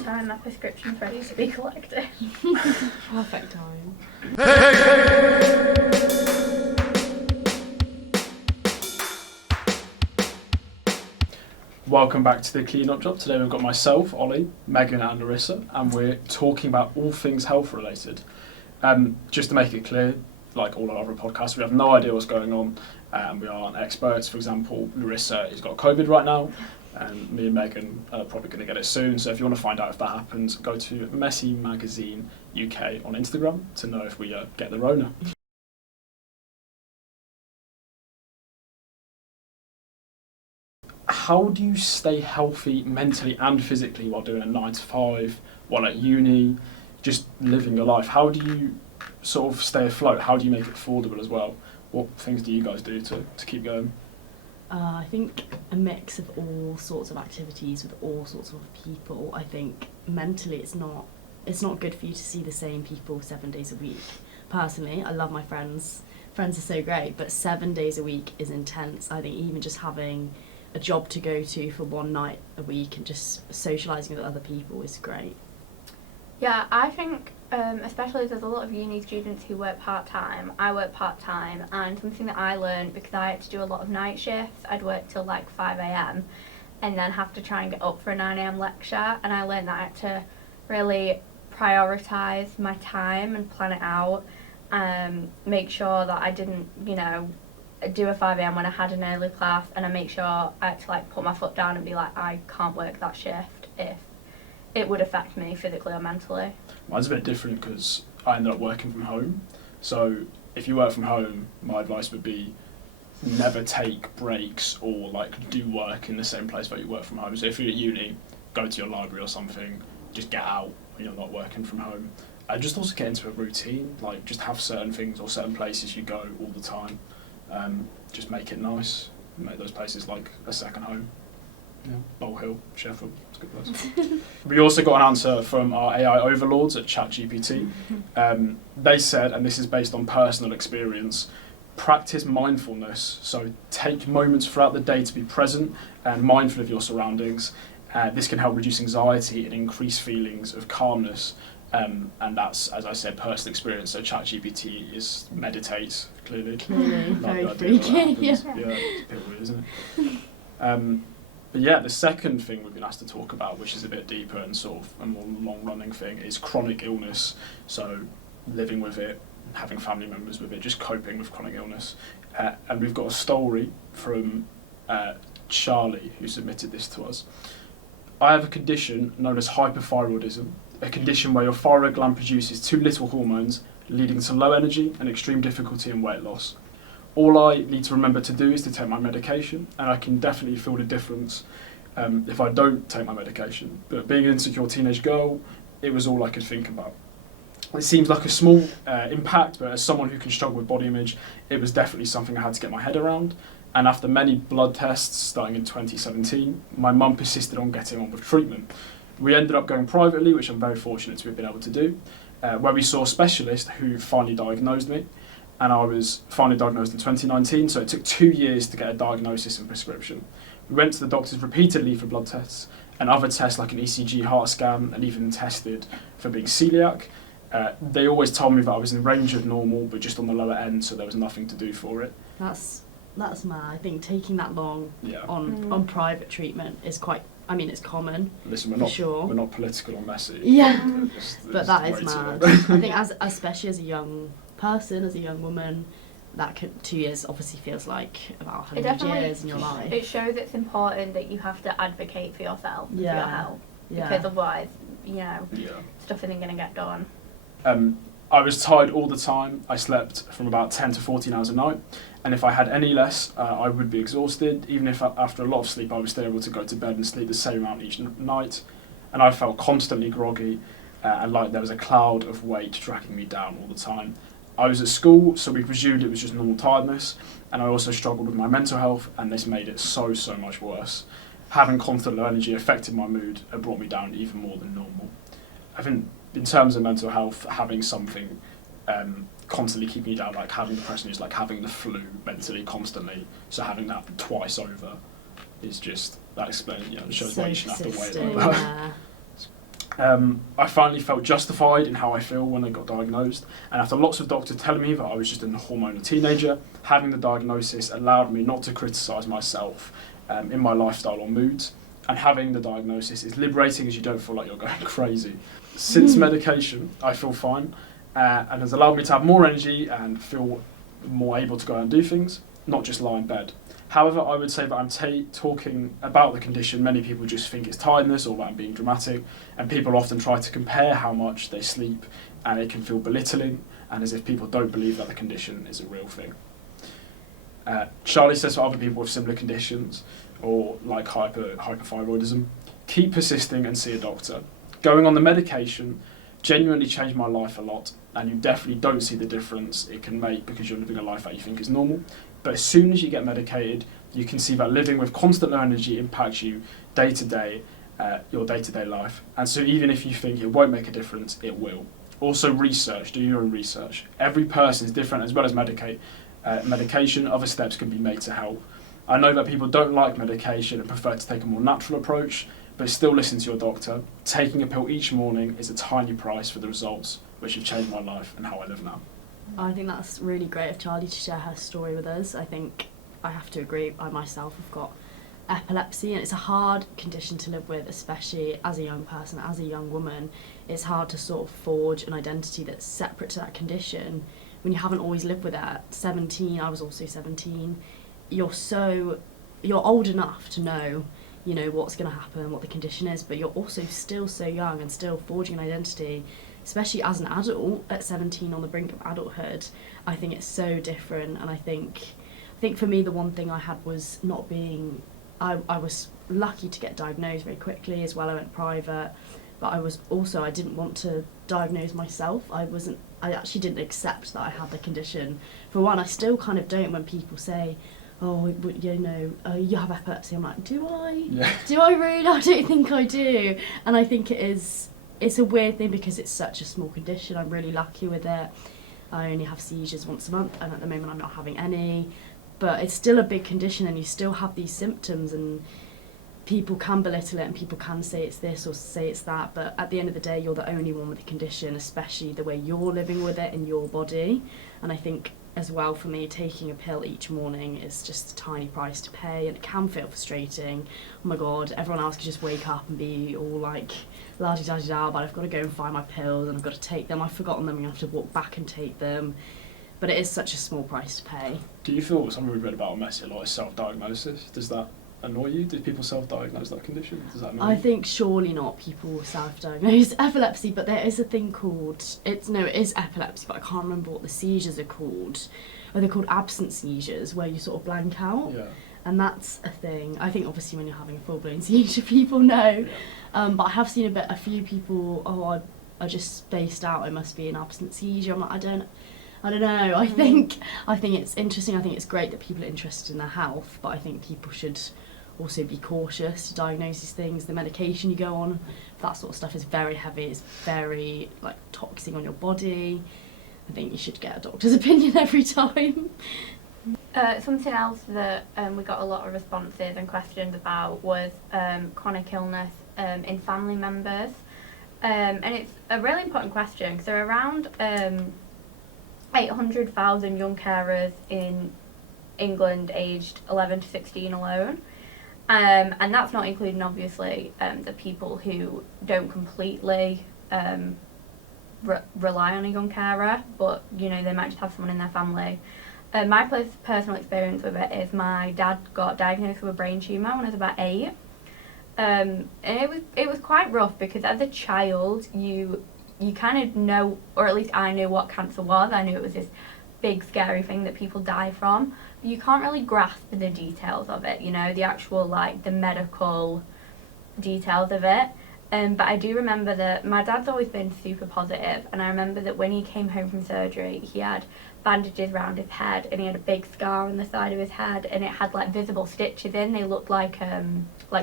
perfect time. My prescription's ready to be collected. Perfect time. Welcome back to the Clean Up Job. Today we've got myself, Ollie, Megan and Larissa, and we're talking about all things health related. Just to make it clear, like all our other podcasts, we have no idea what's going on, and we aren't experts. For example, Larissa has got COVID right now, and me and Megan are probably going to get it soon. So if you want to find out if that happens, go to Messy Magazine UK on Instagram to know if we get the Rona. How do you stay healthy mentally and physically while doing a 9 to 5, while at uni, just living your life? How do you sort of stay afloat? How do you make it affordable as well? What things do you guys do to keep going? I think a mix of all sorts of activities with all sorts of people. I think mentally it's not good for you to see the same people 7 days a week. Personally, I love my friends. Friends are so great, but 7 days a week is intense. I think even just having a job to go to for one night a week and just socialising with other people is great. Yeah, I think especially there's a lot of uni students who work part-time. I work part-time, and something that I learned, because I had to do a lot of night shifts, I'd work till like 5 a.m. and then have to try and get up for a 9 a.m. lecture, and I learned that I had to really prioritise my time and plan it out, make sure that I didn't, do a 5 a.m. when I had an early class, and I make sure I had to put my foot down and be like, I can't work that shift if it would affect me physically or mentally. Mine's a bit different because I ended up working from home. So if you work from home, my advice would be never take breaks or do work in the same place where you work from home. So if you're at uni, go to your library or something, just get out when you're not working from home. And just also get into a routine, just have certain things or certain places you go all the time. Just make it nice, make those places like a second home. Yeah. Bowl Hill, Sheffield, it's a good place. We also got an answer from our AI overlords at ChatGPT. They said, and this is based on personal experience, practice mindfulness. So take moments throughout the day to be present and mindful of your surroundings. This can help reduce anxiety and increase feelings of calmness. And that's, as I said, personal experience. So ChatGPT is meditate, clearly. Very freaky. Yeah. It's a bit weird, isn't it? But yeah, the second thing we've been asked to talk about, which is a bit deeper and sort of a more long-running thing, is chronic illness. So living with it, having family members with it, just coping with chronic illness. And we've got a story from Charlie, who submitted this to us. I have a condition known as hyperthyroidism, a condition where your thyroid gland produces too little hormones, leading to low energy and extreme difficulty in weight loss. All I need to remember to do is to take my medication, and I can definitely feel the difference if I don't take my medication. But being an insecure teenage girl, it was all I could think about. It seems like a small impact, but as someone who can struggle with body image, it was definitely something I had to get my head around. And after many blood tests starting in 2017, my mum persisted on getting on with treatment. We ended up going privately, which I'm very fortunate to have been able to do, where we saw a specialist who finally diagnosed me. And I was finally diagnosed in 2019, so it took 2 years to get a diagnosis and prescription. We went to the doctors repeatedly for blood tests and other tests like an ECG, heart scan, and even tested for being celiac. They always told me that I was in range of normal, but just on the lower end, so there was nothing to do for it. That's mad. I think taking that long Yeah. on private treatment is quite, it's common. Listen, we're not political or messy. Yeah, but It's that is way mad. too I think especially as a young person, as a young woman, that 2 years obviously feels like about 100 years in your life. It shows it's important that you have to advocate for yourself, for your health, because otherwise, stuff isn't going to get done. I was tired all the time. I slept from about 10 to 14 hours a night, and if I had any less, I would be exhausted. Even if after a lot of sleep I was still able to go to bed and sleep the same amount each night, and I felt constantly groggy and like there was a cloud of weight dragging me down all the time. I was at school, so we presumed it was just normal tiredness, and I also struggled with my mental health, and this made it so much worse. Having constant low energy affected my mood and brought me down even more than normal. I think in terms of mental health, having something constantly keeping you down, like having depression is like having the flu mentally constantly, so having that twice over is just, that explains, shows why you shouldn't have to wait like that. I finally felt justified in how I feel when I got diagnosed, and after lots of doctors telling me that I was just a hormonal teenager, having the diagnosis allowed me not to criticise myself in my lifestyle or moods, and having the diagnosis is liberating as you don't feel like you're going crazy. Since medication, I feel fine, and has allowed me to have more energy and feel more able to go out and do things, not just lie in bed. However, I would say that I'm talking about the condition. Many people just think it's tiredness or that I'm being dramatic, and people often try to compare how much they sleep, and it can feel belittling, and as if people don't believe that the condition is a real thing. Charlie says for other people with similar conditions, or like hyperthyroidism, keep persisting and see a doctor. Going on the medication genuinely changed my life a lot, and you definitely don't see the difference it can make because you're living a life that you think is normal. But as soon as you get medicated, you can see that living with constant low energy impacts you day to day, your day-to-day life. And so even if you think it won't make a difference, it will. Also research, do your own research. Every person is different, as well as medication, other steps can be made to help. I know that people don't like medication and prefer to take a more natural approach, but still listen to your doctor. Taking a pill each morning is a tiny price for the results, which have changed my life and how I live now. I think that's really great of Charlie to share her story with us. I think I have to agree, I myself have got epilepsy, and it's a hard condition to live with, especially as a young person, as a young woman. It's hard to sort of forge an identity that's separate to that condition when you haven't always lived with it. At 17, I was also 17, you're old enough to know, you know, what's going to happen, what the condition is, but you're also still so young and still forging an identity, especially as an adult at 17 on the brink of adulthood. I think it's so different, and I think for me the one thing I had was not being, I was lucky to get diagnosed very quickly as well. I went private, but I didn't want to diagnose myself. I actually didn't accept that I had the condition. For one, I still kind of don't when people say, oh, you know, you have epilepsy. I'm like, do I? Yeah. Do I really? I don't think I do. And I think it's a weird thing because it's such a small condition. I'm really lucky with it. I only have seizures once a month, and at the moment I'm not having any. But it's still a big condition, and you still have these symptoms, and people can belittle it and people can say it's this or say it's that, but at the end of the day you're the only one with the condition, especially the way you're living with it in your body. And I think as well, for me, taking a pill each morning is just a tiny price to pay, and it can feel frustrating. Oh my god, everyone else could just wake up and be all like la-di-da-di-da, but I've got to go and find my pills and I've got to take them, I've forgotten them, and I have to walk back and take them. But it is such a small price to pay. Do you feel something we read about on Messi a lot is self-diagnosis? Does that annoy you? Do people self-diagnose that condition? Does that annoy you? I think surely not people self-diagnose epilepsy, but there is a thing called, it is epilepsy, but I can't remember what the seizures are called. They're called absent seizures, where you sort of blank out. Yeah. And that's a thing. I think obviously when you're having a full-blown seizure, people know. Yeah. But I have seen a few people, I just spaced out, it must be an absent seizure. I'm like, I don't know. I think it's interesting. I think it's great that people are interested in their health, but I think people should also be cautious to diagnose these things. The medication you go on, that sort of stuff is very heavy. It's very toxic on your body. I think you should get a doctor's opinion every time. Something else that we got a lot of responses and questions about was chronic illness in family members, and it's a really important question because there are around 800,000 young carers in England aged 11 to 16 alone. And that's not including, obviously, the people who don't completely rely on a young carer, but, you know, they might just have someone in their family. My personal experience with it is my dad got diagnosed with a brain tumour when I was about 8. And it was quite rough because as a child, you kind of know, or at least I knew what cancer was. I knew it was this big scary thing that people die from. But you can't really grasp the details of it, you know, the actual the medical details of it. But I do remember that my dad's always been super positive, and I remember that when he came home from surgery, he had bandages around his head, and he had a big scar on the side of his head, and it had visible stitches in. They looked like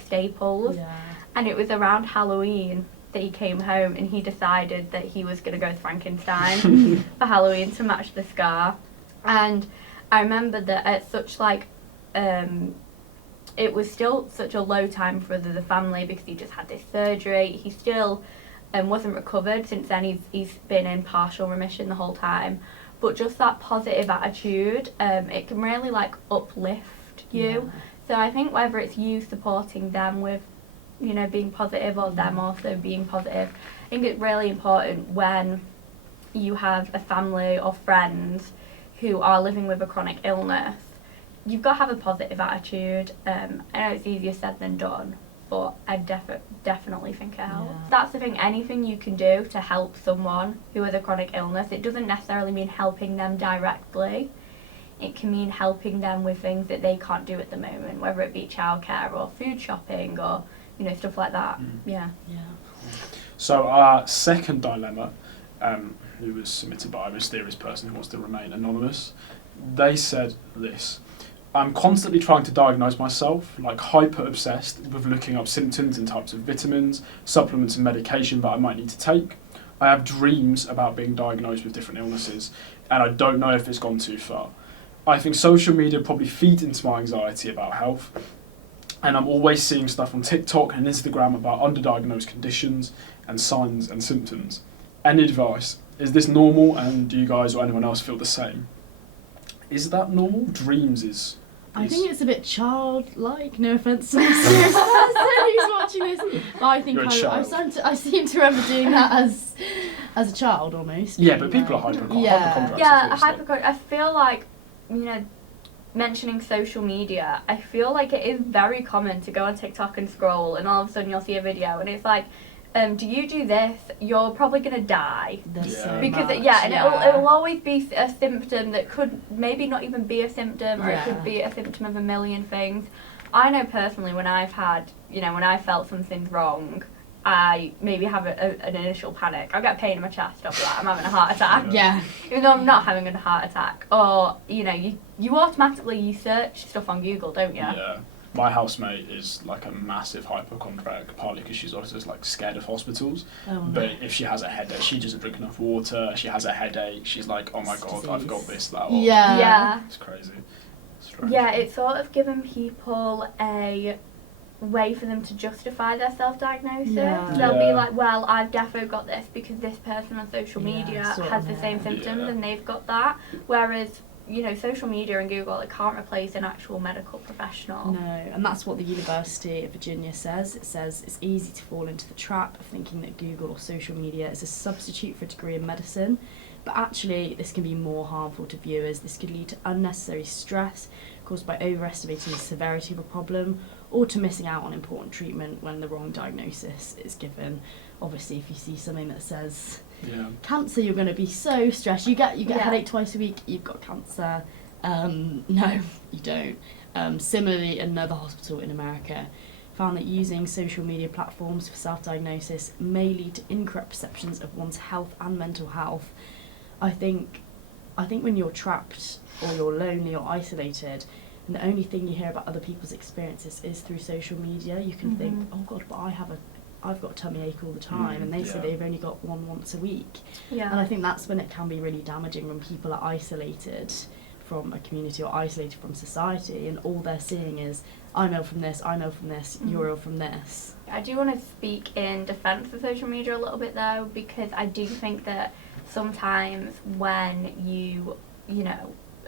staples. Yeah. And it was around Halloween that he came home, and he decided that he was going to go as Frankenstein for Halloween to match the scar. And I remember that at such it was still such a low time for the family because he just had this surgery. He still and wasn't recovered. Since then he's been in partial remission the whole time. But just that positive attitude, it can really like uplift you. Yeah. So I think whether it's you supporting them with, you know, being positive, or them also being positive, I think it's really important when you have a family or friends who are living with a chronic illness. You've got to have a positive attitude. I know it's easier said than done, but I definitely think it helps. Yeah. That's the thing, anything you can do to help someone who has a chronic illness, it doesn't necessarily mean helping them directly. It can mean helping them with things that they can't do at the moment, whether it be childcare or food shopping or, you know, stuff like that. Yeah. So our second dilemma, who was submitted by a mysterious person who wants to remain anonymous, they said this: I'm constantly trying to diagnose myself, like hyper obsessed with looking up symptoms and types of vitamins, supplements and medication that I might need to take. I have dreams about being diagnosed with different illnesses, and I don't know if it's gone too far. I think social media probably feeds into my anxiety about health, and I'm always seeing stuff on TikTok and Instagram about underdiagnosed conditions and signs and symptoms. Any advice? Is this normal, and do you guys or anyone else feel the same? Is that normal? Dreams is... I think it's a bit childlike, no offence to the serious person who's watching this, but I think You're a child. I seem to remember doing that as a child almost. Yeah, but people are hypochondriacs. Yeah, I feel like, you know, mentioning social media, I feel like it is very common to go on TikTok and scroll, and all of a sudden you'll see a video and it's like, do you do this, you're probably going to die. Because it'll always be a symptom that could maybe not even be a symptom, or it could be a symptom of a million things. I know personally when I've had, you know, when I felt something's wrong, I maybe have an initial panic. I get pain in my chest after that. I'm having a heart attack. Yeah. Even though I'm not having a heart attack. Or, you know, you automatically, you search stuff on Google, don't you? Yeah. My housemate is like a massive hypochondriac, partly because she's also just like scared of hospitals. Oh, no. But if she has a headache, she doesn't drink enough water. She has a headache, she's like, oh my god, I've got this, that. Or, Yeah. It's crazy. Strange. Yeah, it's sort of given people a way for them to justify their self-diagnosis. Yeah. They'll be like, well, I've defo got this because this person on social media has the same symptoms and they've got that. Whereas, you know, social media and Google, it can't replace an actual medical professional. No, and that's what the University of Virginia says. It says it's easy to fall into the trap of thinking that Google or social media is a substitute for a degree in medicine. But actually, this can be more harmful to viewers. This could lead to unnecessary stress caused by overestimating the severity of a problem, or to missing out on important treatment when the wrong diagnosis is given. Obviously, if you see something that says cancer, you're going to be so stressed. You get a headache twice a week, you've got cancer. No, you don't. Similarly, another hospital in America found that using social media platforms for self-diagnosis may lead to incorrect perceptions of one's health and mental health. I think when you're trapped or you're lonely or isolated, and the only thing you hear about other people's experiences is through social media, you can think, oh god, but I've got a tummy ache all the time, and they say they've only got one once a week. Yeah. And I think that's when it can be really damaging, when people are isolated from a community or isolated from society, and all they're seeing is, I'm ill from this, you're ill from this. I do want to speak in defence of social media a little bit though, because I do think that sometimes when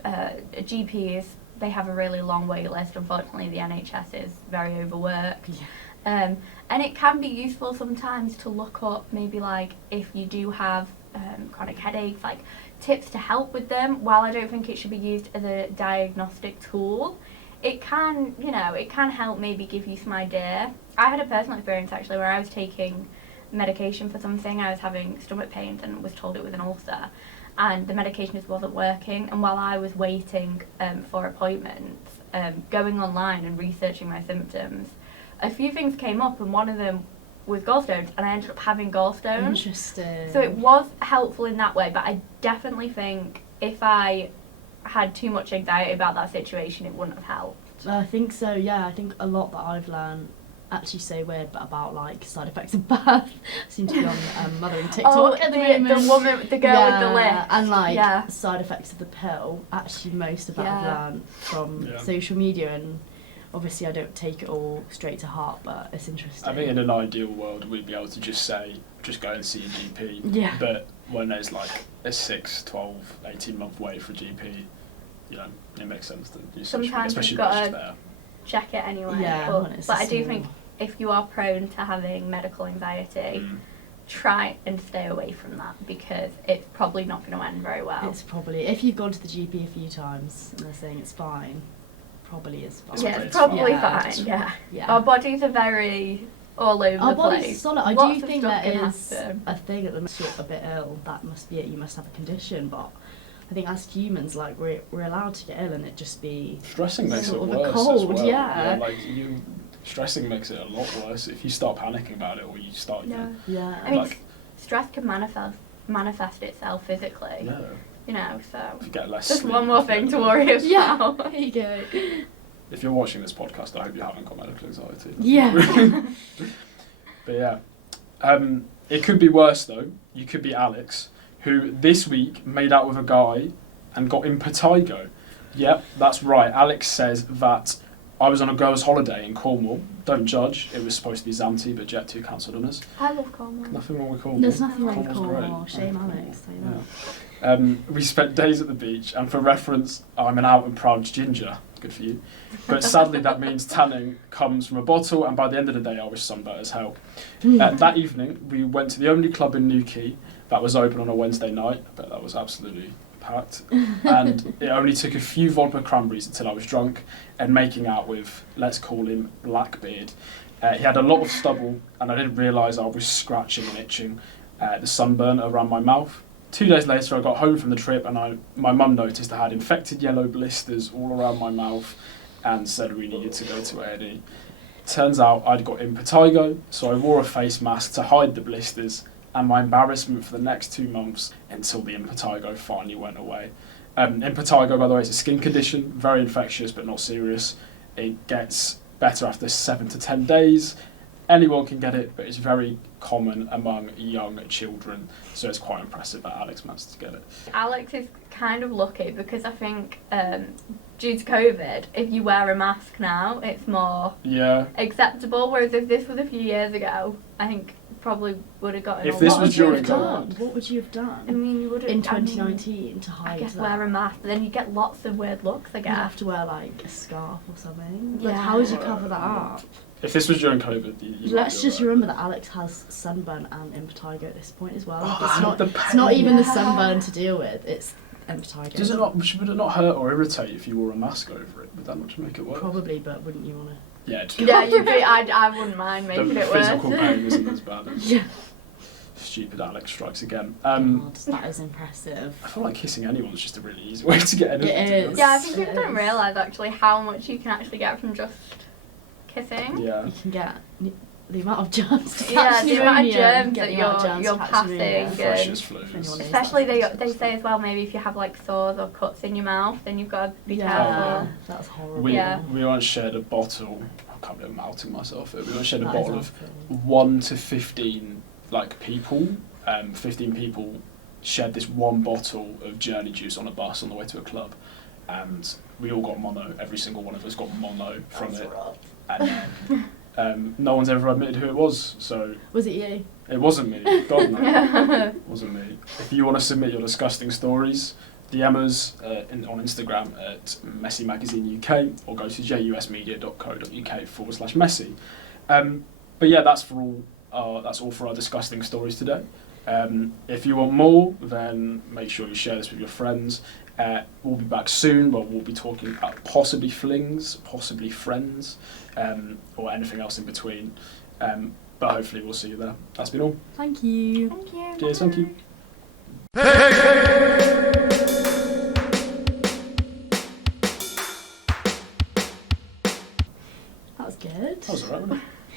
GPs, they have a really long wait list. Unfortunately, the NHS is very overworked. Yeah. And it can be useful sometimes to look up maybe like if you do have chronic headaches, like tips to help with them. While I don't think it should be used as a diagnostic tool, it can help maybe give you some idea. I had a personal experience actually where I was taking medication for something. I was having stomach pains and was told it was an ulcer, and the medication just wasn't working. And while I was waiting for appointments, going online and researching my symptoms, a few things came up, and one of them was gallstones, and I ended up having gallstones. Interesting. So it was helpful in that way, but I definitely think if I had too much anxiety about that situation, it wouldn't have helped. I think so, yeah. I think a lot that I've learned, actually so weird, but about like side effects of birth. I seem to be on mothering TikTok at the moment. The girl with the lip. And like side effects of the pill. Actually, most of that I've learned from social media, and obviously I don't take it all straight to heart, but it's interesting. I think in an ideal world we'd be able to just say, just go and see a GP. Yeah. But when there's like a 6, 12, 18-month wait for a GP, you know, it makes sense that you Sometimes especially you've when it's got just to there. check it anyway. Yeah, when it's but I do small. think if you are prone to having medical anxiety, try and stay away from that, because it's probably not going to end very well. It's probably, if you've gone to the GP a few times and they're saying it's fine, probably is fine. Yeah, It's it's probably fine. fine. Yeah. Yeah. Our bodies are very all over Our the body's place. solid. I Lots do of think stuff that can is happen. a thing at the moment. You're a bit ill, that must be it. You must have a condition. But I think as humans, like we're allowed to get ill and it just be Stressing makes it sort of worse a cold. as well. Yeah. Like stressing makes it a lot worse if you start panicking about it, or you start. Yeah. Yeah. I mean, Like- stress can manifest itself physically. Yeah. You know, so If you get less just sleep, one more you thing get to less- worry about. Yeah. There you go. If you're watching this podcast, I hope you haven't got medical anxiety. Yeah. But yeah, it could be worse though. You could be Alex, who this week made out with a guy and got impetigo. Yep, that's right. Alex says that I was on a girls' holiday in Cornwall. Don't judge. It was supposed to be Zante, but Jet2 cancelled on us. I love Cornwall. Nothing wrong with Cornwall. There's nothing wrong with Cornwall's Cornwall. great. Shame Yeah, Alex. Tell you Yeah. that. We spent days at the beach, and for reference, I'm an out and proud ginger. Good for you. But sadly, that means tanning comes from a bottle, and by the end of the day, I was sunburnt as hell. That evening, we went to the only club in Newquay that was open on a Wednesday night. I bet that was absolutely packed. And it only took a few vodka cranberries until I was drunk and making out with, let's call him, Blackbeard. He had a lot of stubble, and I didn't realise I was scratching and itching the sunburn around my mouth. 2 days later, I got home from the trip, and my mum noticed I had infected yellow blisters all around my mouth and said we needed to go to A&E. Turns out I'd got impetigo, so I wore a face mask to hide the blisters, and my embarrassment for the next 2 months until the impetigo finally went away. Impetigo, by the way, is a skin condition, very infectious but not serious. It gets better after 7 to 10 days. Anyone can get it, but it's very common among young children, so it's quite impressive that Alex managed to get it. Alex is kind of lucky because I think due to COVID, if you wear a mask now, it's more acceptable, whereas if this was a few years ago, I think probably would have gotten If a this lot was of during people. COVID. What would you have I done mean, you would in 2019 to I hide guess that? wear a mask, but then you get lots of weird looks, I You'd guess. have to wear like a scarf or something. Like, Yeah. how would you cover that up? If this was during COVID, you Let's might just be all remember that Alex has sunburn and impetigo at this point as well. Oh, It's not even the Yeah. sunburn to deal with. It's impetigo. Does it not? Would it not hurt or irritate if you wore a mask over it? Would that not just make it worse? Probably, but wouldn't you want to? Yeah. Just Yeah, I wouldn't mind the making it physical worse. pain isn't as bad. Yeah. Stupid Alex strikes again. God, that is impressive. I feel like kissing anyone's just a really easy way to get in. It is. Yeah, I think people It don't is. realise actually how much you can actually get from just kissing. Yeah. You can get the amount of germs. Yeah, the amount of You germs get that the amount of germs you're catch passing. pneumonia. Fresh and as flu. Anyone knows especially that. they say as well, maybe if you have like sores or cuts in your mouth, then you've got to be Yeah, careful. that's horrible. We once shared a bottle. I can't believe I'm outing myself. Here. We once shared a That is bottle of awful. 1 to 15 like people. 15 people shared this one bottle of Journey juice on a bus on the way to a club, and we all got mono. Every single one of us got mono from it, and no one's ever admitted who it was. So Was it you? it wasn't me. God no, it wasn't me. If you want to submit your disgusting stories, DM us on Instagram at Messy Magazine UK or go to jusmedia.co.uk/messy. But yeah, that's all for our disgusting stories today. If you want more, then make sure you share this with your friends. We'll be back soon where we'll be talking about possibly flings, possibly friends, or anything else in between. But hopefully we'll see you there. That's been all. Thank you. Thank you. Cheers, thank you. Hey, hey, hey.